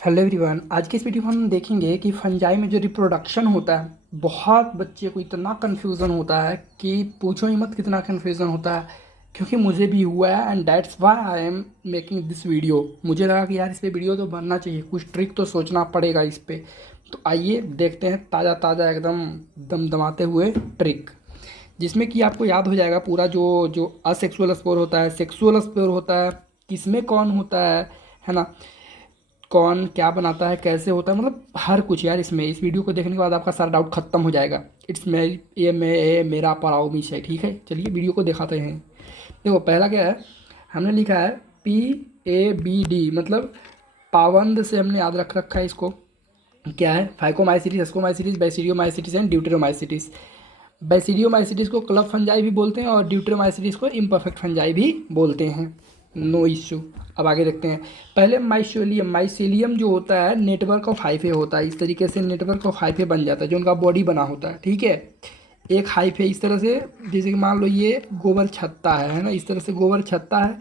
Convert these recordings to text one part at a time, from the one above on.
Hello everyone. आज की इस वीडियो में हम देखेंगे कि फंजाई में जो रिप्रोडक्शन होता है, बहुत बच्चे को इतना कन्फ्यूज़न होता है कि पूछो ही मत कितना कन्फ्यूज़न होता है। क्योंकि मुझे भी हुआ है and that's why I am making this video. मुझे लगा कि यार इस पे वीडियो तो बनना चाहिए, कुछ ट्रिक तो सोचना पड़ेगा इस पे। तो आइए देखते हैं ताज़ा ताज़ा एकदम दमदमाते हुए ट्रिक, जिसमें कि आपको याद हो जाएगा पूरा जो जो असेक्सुअल स्पोर होता है, सेक्सुअल स्पोर होता है, किसमें कौन होता है ना, कौन क्या बनाता है, कैसे होता है, मतलब हर कुछ यार। इसमें इस वीडियो को देखने के बाद आपका सारा डाउट खत्म हो जाएगा। इट्स मेरी ये मेरा पड़ाव मिश है, ठीक है। चलिए वीडियो को दिखाते हैं। देखो पहला क्या है, हमने लिखा है PABD, मतलब पाबंद से हमने याद रख रखा है इसको। क्या है? Phycomycetes, ascomycetes, basidiomycetes and deuteromycetes. Basidiomycetes को क्लब फंजाई भी बोलते हैं और ड्यूटेरोमाइसिटिस को इम्परफेक्ट फंजाई भी बोलते हैं। No issue. अब आगे देखते हैं। पहले माइसेलियम, माइसेलियम जो होता है नेटवर्क ऑफ हाइफे होता है। इस तरीके से नेटवर्क ऑफ हाइफे बन जाता है जो उनका बॉडी बना होता है, ठीक है। एक हाइफे इस तरह से, जैसे कि मान लो ये गोबर छत्ता है ना, इस तरह से गोबर छत्ता है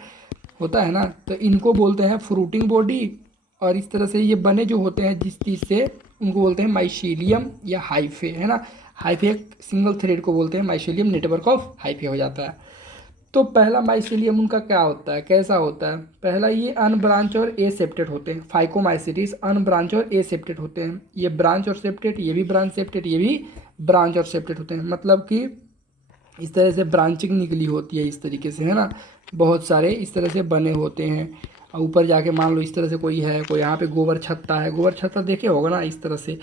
होता है ना, तो इनको बोलते हैं फ्रूटिंग बॉडी। और इस तरह से ये बने जो होते हैं जिस चीज़ से, उनको बोलते हैं माइसीलियम या हाइफे, है ना। हाइफे एक सिंगल थ्रेड को बोलते हैं, माइसीलियम नेटवर्क ऑफ हाइफे हो जाता है। तो पहला माइसीलियम उनका क्या होता है, कैसा होता है? पहला ये अनब्रांच और ए सेप्टेट होते हैं। फाइकोमाइसिटिस अनब्रांच और ए सेप्टेट होते हैं। ये ब्रांच और सेप्टेट, ये भी ब्रांच सेप्टेट, ये भी ब्रांच और सेप्टेट होते हैं। मतलब कि इस तरह से ब्रांचिंग निकली होती है इस तरीके से, है ना। बहुत सारे इस तरह से बने होते हैं। और ऊपर जाके मान लो इस तरह से कोई है, कोई यहाँ पे गोबर छत्ता है, गोबर छत्ता देखे होगा ना इस तरह से।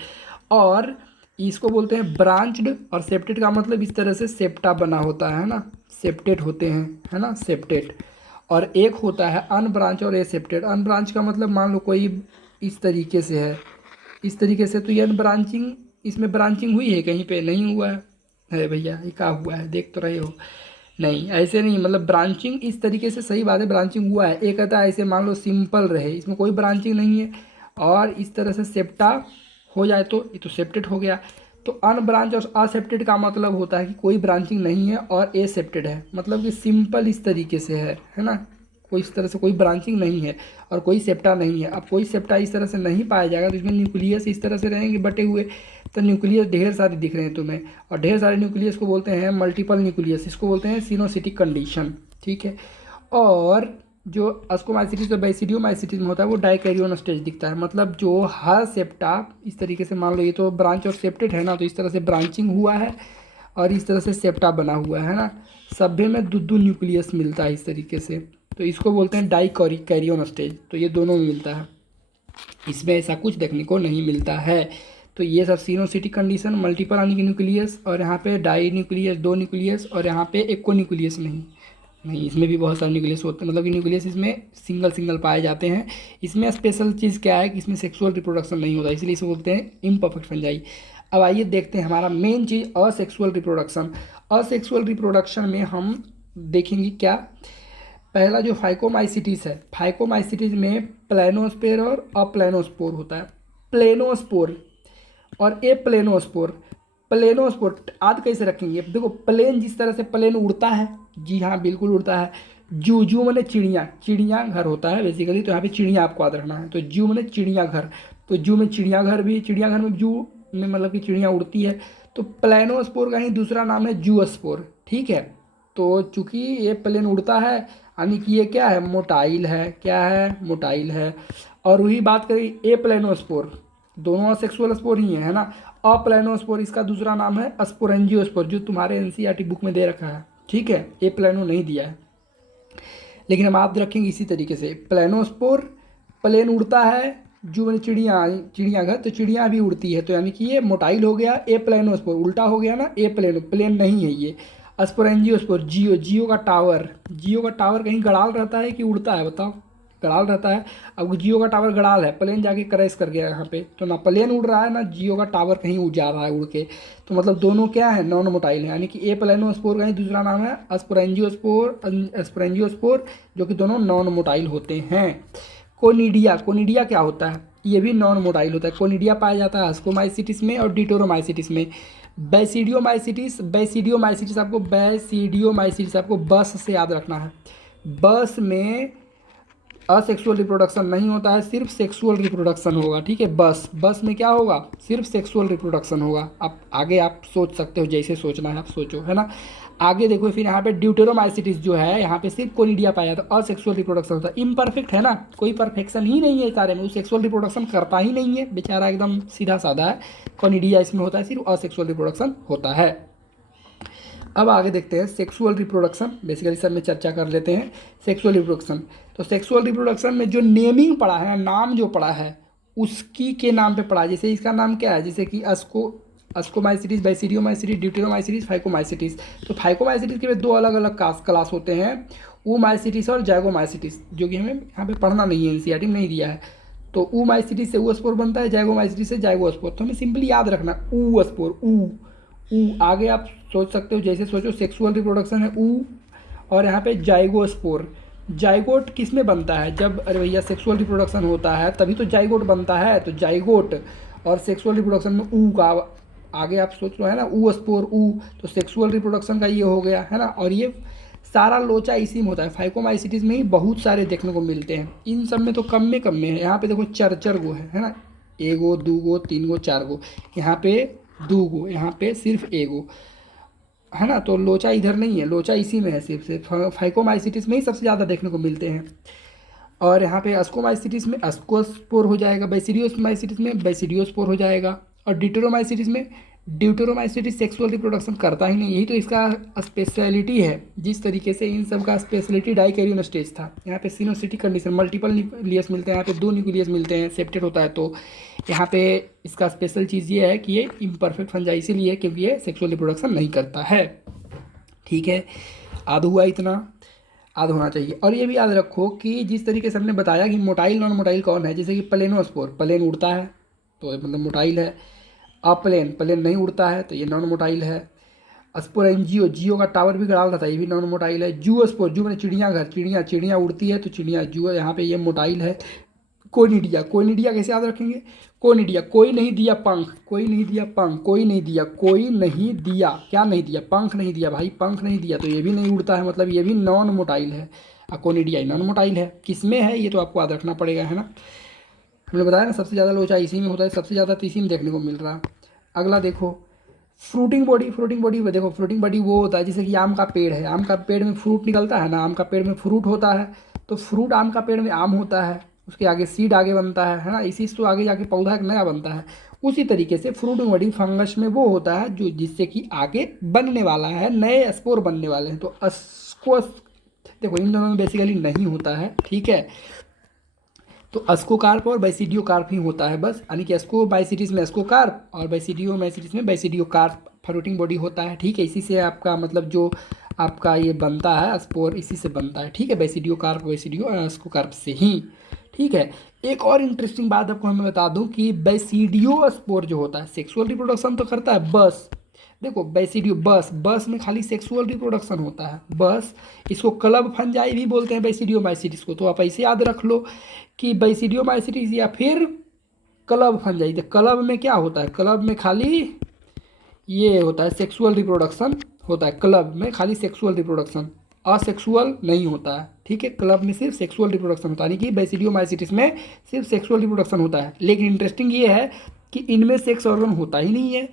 और इसको बोलते हैं ब्रांच्ड। और सेप्टेट का मतलब इस तरह से सेप्टा बना होता है ना, सेप्टेट होते हैं, है ना, सेप्टेट। और एक होता है अनब्रांच और एसेप्टेड। अनब्रांच का मतलब मान लो कोई इस तरीके से है, इस तरीके से, तो ये अनब्रांचिंग, इसमें ब्रांचिंग हुई है कहीं पे? नहीं हुआ है। अरे भैया ये क्या हुआ है, देख तो रहे हो। नहीं ऐसे नहीं, मतलब ब्रांचिंग इस तरीके से, सही बात है ब्रांचिंग हुआ है। एक कहता है ऐसे मान लो सिंपल रहे, इसमें कोई ब्रांचिंग नहीं है, और इस तरह से सेप्टा हो जाए तो ये तो सेप्टेड हो गया। तो अनब्रांच और असेप्टेड का मतलब होता है कि कोई ब्रांचिंग नहीं है और ए सेप्टेड है, मतलब कि सिंपल इस तरीके से है ना। कोई इस तरह से कोई ब्रांचिंग नहीं है और कोई सेप्टा नहीं है। अब कोई सेप्टा इस तरह से नहीं पाया जाएगा तो इसमें न्यूक्लियस इस तरह से रहेंगे बटे हुए। तो न्यूक्लियस ढेर सारे दिख रहे हैं तुम्हें, और ढेर सारे न्यूक्लियस को बोलते हैं मल्टीपल न्यूक्लियस, इसको बोलते हैं सिनोसिटिक कंडीशन, ठीक है। और जो अस्कोमाइसिटिस और बैसिडियोमाइसिटिस में होता है वो डाइकैरियोन स्टेज दिखता है। मतलब जो हर सेप्टा इस तरीके से, मान लो ये तो ब्रांच और सेप्टेड है ना, तो इस तरह से ब्रांचिंग हुआ है और इस तरह से सेप्टा बना हुआ है ना। सभ्य में दो दो न्यूक्लियस मिलता है इस तरीके से, तो इसको बोलते हैं डाइकैरियोन स्टेज। तो ये दोनों में मिलता है, इसमें ऐसा कुछ देखने को नहीं मिलता है। तो ये सब सिनोसिटिक कंडीशन, मल्टीपल आने की न्यूक्लियस, और यहाँ पे डाई न्यूक्लियस, दो न्यूक्लियस, और यहाँ पे एक को न्यूक्लियस नहीं। नहीं, इसमें भी बहुत सारे न्यूक्लियस होते हैं, मतलब कि न्यूक्लियस इसमें सिंगल सिंगल पाए जाते हैं। इसमें स्पेशल चीज़ क्या है कि इसमें सेक्सुअल रिप्रोडक्शन नहीं होता, इसलिए इसे बोलते हैं इम्परफेक्ट फंजाई। अब आइए देखते हैं हमारा मेन चीज़ असेक्सुअल रिप्रोडक्शन। असेक्सुअल रिप्रोडक्शन में हम देखेंगे क्या, पहला जो फाइकोमाइसिटिस है, फाइकोमाइसिटिस में प्लेनोस्पोर और अप्लेनोस्पोर होता है। प्लेनोस्पोर और ए प्लेनोस्पोर। प्लेनोस्पोर आद कैसे रखेंगे, देखो प्लेन जिस तरह से प्लेन उड़ता है, जी हाँ बिल्कुल उड़ता है। जू, जू मैंने चिड़िया, चिड़िया घर होता है बेसिकली, तो यहाँ पे चिड़िया आपको याद रखना है। तो जू मैंने चिड़िया घर, तो जू में चिड़ियाघर भी, चिड़ियाघर में जू में मतलब कि चिड़िया उड़ती है। तो प्लेनोस्पोर का ही दूसरा नाम है जूस्पोर, ठीक है। तो चूंकि ये प्लेन उड़ता है, यानी कि ये क्या है, मोटाइल है, क्या है, मोटाइल है। और वही बात करें ए प्लेनोस्पोर, दोनों सेक्सुअल स्पोर ही है ना। अप्लेनोस्पोर इसका दूसरा नाम है स्पोरेंजियोस्पोर, जो तुम्हारे एनसीईआरटी बुक में दे रखा है, ठीक है। ए प्लेनो नहीं दिया है, लेकिन हम आप रखेंगे इसी तरीके से। प्लेनोस्पोर, प्लेन उड़ता है, जो मैंने चिड़िया, चिड़ियाघर, तो चिड़िया भी उड़ती है, तो यानी कि ये मोटाइल हो गया। ए प्लेनोस्पोर उल्टा हो गया ना, ए प्लेनो, प्लेन नहीं है ये। स्पोरेंजियोस्पोर, जियो, जियो का टावर, जियो का टावर कहीं गड़ाल रहता है कि उड़ता है, बताओ? गड़ाल रहता है। अब जियो का टावर गड़ाल है, प्लेन जाके क्रैश कर गया यहाँ पे, तो ना प्लेन उड़ रहा है ना जियो का टावर कहीं उड़ जा रहा है उड़ के। तो मतलब दोनों क्या है, नॉन मोटाइल है, यानी कि ए प्लेनोस्पोर का ही दूसरा नाम है स्पोरेंजियोस्पोर, स्पोरेंजियोस्पोर, जो कि दोनों नॉन मोटाइल होते हैं। कोनिडिया, कोनिडिया क्या होता है, ये भी नॉन मोटाइल होता है। कोनिडिया पाया जाता है अस्कोमाइसिटिस में और डिटोरोमाइसिटिस में। बैसिडियोमाइसिटिस, बैसिडियोमाइसिटिस आपको, बैसिडियोमाइसिटिस आपको बस से याद रखना है। बस में असेक्सुअल रिप्रोडक्शन नहीं होता है, सिर्फ सेक्सुअल रिप्रोडक्शन होगा। ठीक है, बस में क्या होगा, सिर्फ सेक्सुअल रिप्रोडक्शन होगा। आप आगे आप सोच सकते हो, जैसे सोचना है आप सोचो, है ना। आगे देखो फिर यहाँ पे ड्यूटेरोमाइसिटिस जो है, यहाँ पे सिर्फ कोनिडिया पाया जाता है, असेक्सुअल रिप्रोडक्शन होता है। इम्परफेक्ट है ना, कोई परफेक्शन ही नहीं है सारे में, वो सेक्सुअल रिप्रोडक्शन करता ही नहीं है बेचारा, एकदम सीधा साधा है। कोनिडिया इसमें होता है, सिर्फ असेक्सुअल रिप्रोडक्शन होता है। अब आगे देखते हैं सेक्सुअल रिप्रोडक्शन, बेसिकली सब में चर्चा कर लेते हैं सेक्सुअल रिप्रोडक्शन। तो सेक्सुअल रिप्रोडक्शन में जो नेमिंग पड़ा है, नाम जो पड़ा है उसकी के नाम पे पड़ा है। जैसे इसका नाम क्या है, जैसे कि अस्कोमाइसिटिस, बैसिडियोमाइसिटिस, ड्यूटेरोमाइसिटिस, फाइकोमाइसिटिस। तो फाइकोमाइसिटिस के भी दो अलग अलग क्लास होते हैं, ऊमाइसिटिस और जैगोमाइसिटिस, जो कि हमें यहाँ पे पढ़ना नहीं है, एनसीईआरटी में नहीं दिया है। तो ऊमाइसिटिस से ऊस्पोर बनता है, जैगोमाइसिटिस से जाइगोस्पोर। तो हमें सिंपली याद रखना ऊस्पोर, आगे आप सोच सकते हो, जैसे सोचो सेक्सुअल रिप्रोडक्शन है और यहाँ पे जाइगोस्पोर। जाइगोट किस में बनता है, जब अरे भैया सेक्सुअल रिप्रोडक्शन होता है तभी तो जाइगोट बनता है। तो जाइगोट और सेक्सुअल रिप्रोडक्शन में का आगे आप सोच लो, है ना, स्पोर तो सेक्सुअल रिप्रोडक्शन का ये हो गया, है ना। और ये सारा लोचा इसी में होता है, फाइकोमाइसिटिस में ही बहुत सारे देखने को मिलते हैं, इन सब में तो कम में है। यहाँ पे देखो चर गो है ना, एगो, दूगो, तीन गो, चार गो, यहाँ पे दूगो, यहाँ पे सिर्फ एगो, है ना। तो लोचा इधर नहीं है, लोचा इसी में है, सिर्फ फाइकोमाइसिटिस में ही सबसे ज़्यादा देखने को मिलते हैं। और यहाँ पे अस्कोमाइसिटिस में अस्कोस्पोर हो जाएगा, बैसिडियोमाइसिटिस में बैसिडियोस्पोर हो जाएगा, और ड्यूटेरोमाइसिटिस में ड्यूटेरोमाइसिटिस सेक्सुअल रिप्रोडक्शन करता ही नहीं। यही तो इसका स्पेशलिटी है। जिस तरीके से इन सब का स्पेशलिटी डाइकैरियोन स्टेज था, यहाँ पे सिनोसिटिक कंडीशन, मल्टीपल न्यूक्लियस मिलते हैं, यहाँ पे 2 न्यूक्लियस मिलते हैं, सेप्टेड होता है। तो यहाँ पे इसका स्पेशल चीज़ ये है कि ये इम्परफेक्ट फंजाई इसीलिए है क्योंकि ये सेक्सुअल रिप्रोडक्शन नहीं करता है। ठीक है, आध हुआ इतना, आध होना चाहिए। और ये भी याद रखो कि जिस तरीके से हमने बताया कि मोटाइल नॉन मोटाइल कौन है, जैसे कि प्लेनोस्पोर, प्लेन उड़ता है तो मतलब मोटाइल है। प्लेन नहीं उड़ता है तो ये नॉन मोटाइल है। स्पोरेंजियो, जियो का टावर भी गड़ा था, ये भी नॉन मोटाइल है। जूस्पोर, जू मैंने चिड़ियाघर, चिड़िया उड़ती है तो चिड़िया जू, यहाँ पे ये मोटाइल है। कोनिडिया कैसे याद रखेंगे, कोनिडिया, कोई नहीं दिया पंख, कोई नहीं दिया पंख, कोई नहीं दिया, क्या नहीं दिया, पंख नहीं दिया भाई, पंख नहीं दिया, तो ये भी नहीं उड़ता है, मतलब ये भी नॉन मोटाइल है। कोनिडिया नॉन मोटाइल है, किसमें है ये तो आपको याद रखना पड़ेगा, है ना। हमने बताया ना सबसे ज़्यादा लोचा इसी में होता है, सबसे ज़्यादा तो इसी में देखने को मिल रहा है। अगला देखो फ्रूटिंग बॉडी में देखो, फ्रूटिंग बॉडी वो होता है जैसे कि आम का पेड़ है, आम का पेड़ में फ्रूट निकलता है ना, आम का पेड़ में फ्रूट होता है, तो फ्रूट आम का पेड़ में आम होता है, उसके आगे सीड आगे बनता है ना, इसी से तो आगे जाके पौधा एक नया बनता है। उसी तरीके से फ्रूटिंग बॉडी फंगस में वो होता है जो जिससे कि आगे बनने वाला है, नए स्पोर बनने वाले हैं। तो अस्को देखो इन दोनों में बेसिकली नहीं होता है। ठीक है, तो अस्कोकार्प और बैसिडियोकार्प ही होता है बस, यानी कि अस्कोबाइसिटिस में अस्कोकार्प और बैसिडियोमाइसिटिस में बैसिडियोकार्प फ्रूटिंग बॉडी होता है। ठीक है, इसी से आपका मतलब जो आपका ये बनता है स्पोर, इसी से बनता है। ठीक है, बैसिडियोकार्प बैसिडियो अस्कोकार्प से ही। ठीक है, एक और इंटरेस्टिंग बात आपको मैं बता दूं कि बैसिडियोस्पोर जो होता है सेक्सुअल रिप्रोडक्शन तो करता है, बस देखो बैसिडियो बस में खाली सेक्सुअल रिप्रोडक्शन होता है बस। इसको क्लब फंजाई भी बोलते हैं बैसिडियोमाइसिटिस को, तो आप ऐसे याद रख लो कि बैसिडियोमाइसिटिस या फिर क्लब फंजाई। तो क्लब में क्या होता है, क्लब में खाली ये होता है सेक्सुअल रिप्रोडक्शन होता है, क्लब में खाली सेक्सुअल रिप्रोडक्शन, असेक्सुअल नहीं होता है। ठीक है, क्लब में सिर्फ सेक्सुअल रिप्रोडक्शन होता है, यानी कि बैसिडियोमाइसिटिस में सिर्फ सेक्सुअल रिप्रोडक्शन होता है। लेकिन इंटरेस्टिंग ये है कि इनमें सेक्स ऑर्गन होता ही नहीं है,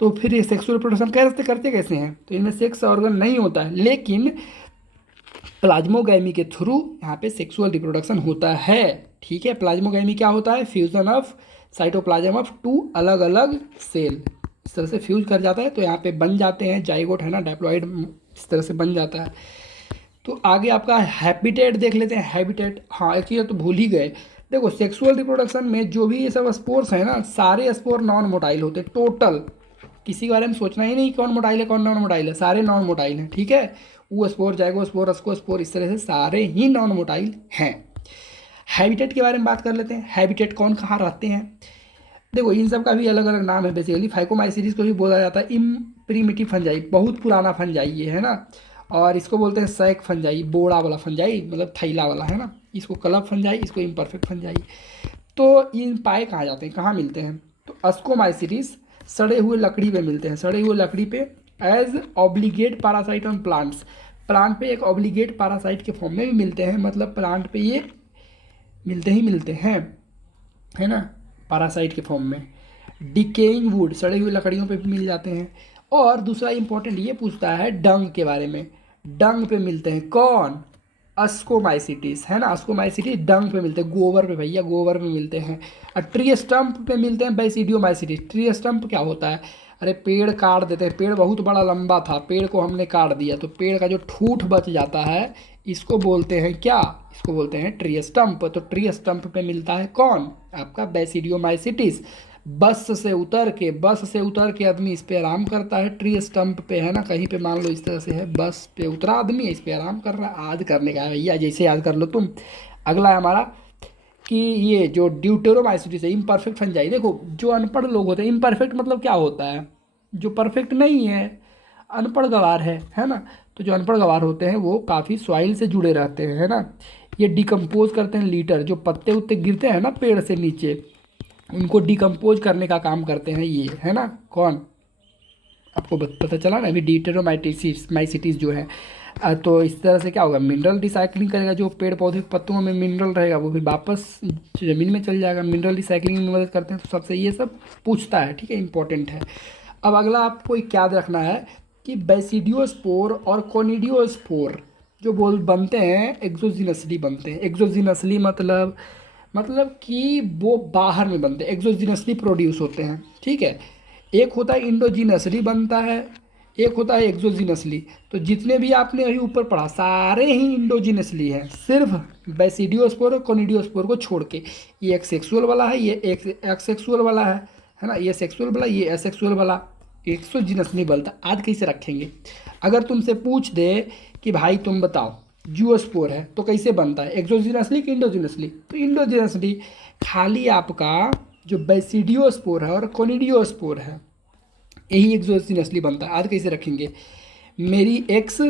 तो फिर ये सेक्सुअल रिप्रोडक्शन करते कैसे हैं, तो इनमें सेक्स ऑर्गन नहीं होता है, लेकिन प्लाज्मोगैमी के थ्रू यहाँ पे सेक्सुअल रिप्रोडक्शन होता है। ठीक है, प्लाज्मोगैमी क्या होता है, फ्यूजन ऑफ साइटोप्लाज्म ऑफ 2 अलग अलग सेल, इस तरह से फ्यूज कर जाता है तो यहाँ पे बन जाते हैं जाइगोट, है ना, डायप्लॉइड, इस तरह से बन जाता है। तो आगे आपका हैबिटेट देख लेते हैं। हैबिटेट, हाँ एक चीज़ तो भूल ही गए, देखो सेक्सुअल रिप्रोडक्शन में जो भी ये सब स्पोर्स हैं ना, सारे स्पोर नॉन मोटाइल होते हैं टोटल, किसी के बारे में सोचना ही नहीं कौन मोटाइल है कौन नॉन मोटाइल है, सारे नॉन मोटाइल हैं। ठीक है, वो स्पोर, जाइगोस्पोर, अस्कोस्पोर, इस तरह से सारे ही नॉन मोटाइल हैं। हैबिटेट के बारे में बात कर लेते हैं, हैबिटेट कौन कहाँ रहते हैं। देखो इन सब का भी अलग अलग नाम है, बेसिकली फाइकोमाइसिटिस को भी बोला जाता है इम्प्रीमिटिव फंजाई, बहुत पुराना फंजाई ये, है ना। और इसको बोलते हैं सैक फंजाई, बोड़ा वाला फंजाई, मतलब थैला वाला, है ना। इसको क्लब फंजाई, इसको इम्परफेक्ट फंजाई। तो इन पाए कहाँ जाते हैं, कहाँ मिलते हैं, तो अस्कोमाइसिटिस सड़े हुए लकड़ी पे मिलते हैं, सड़े हुए लकड़ी पे as obligate parasite on plants, plant पे एक ऑब्लिगेट पैरासाइट के फॉर्म में भी मिलते हैं, मतलब प्लांट पे ये मिलते ही मिलते हैं, है ना, पैरासाइट के फॉर्म में। डिकेइंग वुड, सड़ी हुई लकड़ियों पे भी मिल जाते हैं। और दूसरा इंपॉर्टेंट ये पूछता है डंग के बारे में। डंग पे मिलते हैं कौन, अस्कोमाइसिटिस, है ना, अस्कोमाइसिटिस डंग पे मिलते हैं, गोबर पे भैया, गोबर पे मिलते हैं। और ट्री स्टम्प पे मिलते हैं बैसिडियोमाइसिटिस। ट्री स्टम्प क्या होता है, अरे पेड़ काट देते हैं, पेड़ बहुत बड़ा लंबा था, पेड़ को हमने काट दिया तो पेड़ का जो ठूठ बच जाता है इसको बोलते हैं क्या, इसको बोलते हैं ट्री स्टम्प। तो ट्री स्टम्प पे मिलता है कौन, आपका बैसिडियोमाइसिटिस। बस से उतर के आदमी इस पे आराम करता है ट्री स्टम्प पे, है ना, कहीं पे मान लो इस तरह से है, बस पे उतरा आदमी, इस पे आराम कर रहा है, याद करने का है भैया, जैसे याद कर लो तुम। अगला है हमारा कि ये जो ड्यूटेरोमाइसिटिस है, इम्परफेक्ट फंजाई। देखो जो अनपढ़ लोग होते हैं, इम्परफेक्ट मतलब क्या होता है, जो परफेक्ट नहीं है, अनपढ़ गवार है ना। तो जो अनपढ़ गवार होते हैं वो काफ़ी सॉइल से जुड़े रहते हैं, है ना। ये डिकम्पोज करते हैं लीटर, जो पत्ते उत्ते गिरते हैं ना पेड़ से नीचे, उनको डिकम्पोज करने का काम करते हैं ये, है ना, कौन, आपको पता चला ना अभी, माइसिटिस जो है। तो इस तरह से क्या होगा, मिनरल रिसाइकलिंग करेगा, जो पेड़ पौधे के पत्तों में मिनरल रहेगा वो भी वापस ज़मीन में चल जाएगा, मिनरल रिसाइकलिंग में मदद करते हैं। तो सबसे ये सब पूछता है, ठीक है, इंपॉर्टेंट है। अब अगला आपको एक याद रखना है कि बैसिडियोस्पोर और कोनिडियोस्पोर जो बनते हैं एक्सोजिनसली बनते हैं। एक्सोजिनसली मतलब कि वो बाहर में बनते हैं, एक्सोजिनसली प्रोड्यूस होते हैं, ठीक है। एक होता है इंडोजिनसली बनता है, एक होता है एक्सोजिनसली। तो जितने भी आपने अभी ऊपर पढ़ा सारे ही इंडोजिनसली हैं, सिर्फ बैसिडियोस्पोर और कोनिडियोस्पोर को छोड़ के। ये एक सेक्सुअल वाला है, ये एक एक्सेक्सुअल वाला है ना, ये सेक्सुअल वाला, ये एसेक्सुअल वाला, एक्सोजिनसली बनता। आज कैसे रखेंगे, अगर तुमसे पूछ दे कि भाई तुम बताओ जियोस्पोर है तो कैसे बनता है, एक्सोजिनसली कि इंडोजिनसली, तो इंडोजिनसली। खाली आपका जो बैसिडियोस्पोर है और कोनिडियोस्पोर है यही एक्सोजिनसली बनता है। आज कैसे रखेंगे, मेरी एक्स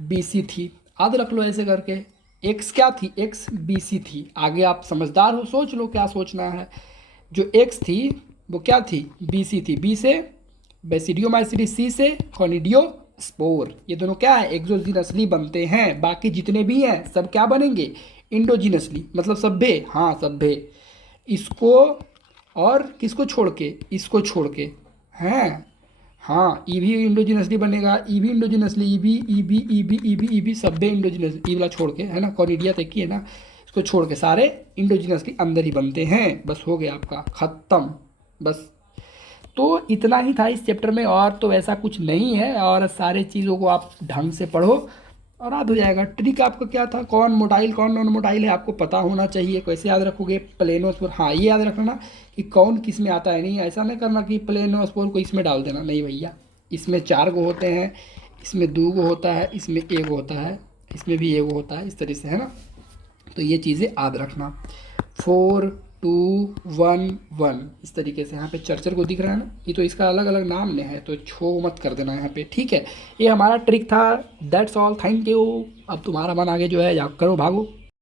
बी सी थी, याद रख लो ऐसे करके, एक्स क्या थी, एक्स बी सी थी। आगे आप समझदार हो, सोच लो क्या सोचना है। जो एक्स थी वो क्या थी, बी सी थी, बी से बैसिडियोमाइसिटिस, सी से कोनिडियोस्पोर। ये दोनों क्या है, एक्सोजिनसली बनते हैं। बाकी जितने भी हैं सब क्या बनेंगे, इंडोजिनसली, मतलब सभ्य, हाँ सभ्य। इसको और किसको छोड़ के, इसको छोड़ के, हैं, हाँ, ई भी इंडोजिनसली बनेगा, ई भी इंडोजिनसली, ई भी सभ्य इंडोजिनस, ई वाला छोड़ के, है ना, कॉनिडिया तक की है ना, इसको छोड़ के सारे इंडोजिनसली अंदर ही बनते हैं। बस हो गया आपका ख़त्म, बस। तो इतना ही था इस चैप्टर में, और तो ऐसा कुछ नहीं है, और सारे चीज़ों को आप ढंग से पढ़ो और याद हो जाएगा। ट्रिक आपका क्या था, कौन मोटाइल कौन नॉन मोटाइल है आपको पता होना चाहिए। कैसे याद रखोगे, प्लेनोस्पोर, हाँ ये याद रखना कि कौन किस में आता है, नहीं ऐसा नहीं करना कि प्लेनोस्पोर को इसमें डाल देना, नहीं भैया, इसमें 4 गो होते हैं, इसमें 2 गो होता है, इसमें 1 होता है, इसमें भी 1 होता है, इस तरह से, है ना। तो ये चीज़ें याद रखना। 4 2 1 1 इस तरीके से। यहाँ पे चर्चर को दिख रहा है ना, ये तो इसका अलग अलग नाम है, तो छो मत कर देना यहाँ पे, ठीक है। ये हमारा ट्रिक था, दैट्स ऑल, थैंक यू। अब तुम्हारा मन आगे जो है या करो भागो।